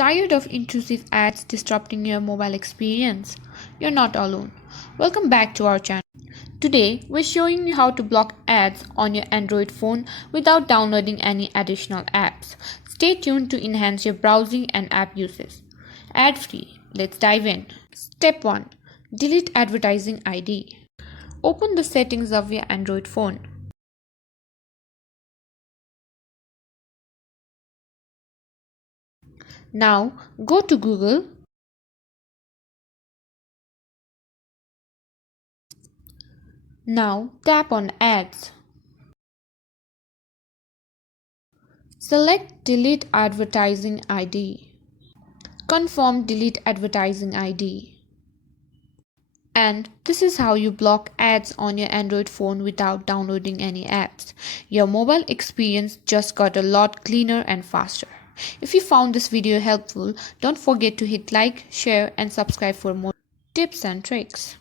Tired of intrusive ads disrupting your mobile experience? You're not alone. Welcome back to our channel. Today, we're showing you how to block ads on your Android phone without downloading any additional apps. Stay tuned to enhance your browsing and app uses. Ad-free. Let's dive in. Step 1. Delete advertising ID. Open the settings of your Android phone. Now, go to Google. Now, tap on Ads. Select Delete Advertising ID. Confirm Delete Advertising ID. And this is how you block ads on your Android phone without downloading any apps. Your mobile experience just got a lot cleaner and faster. If you found this video helpful, don't forget to hit like, share and subscribe for more tips and tricks.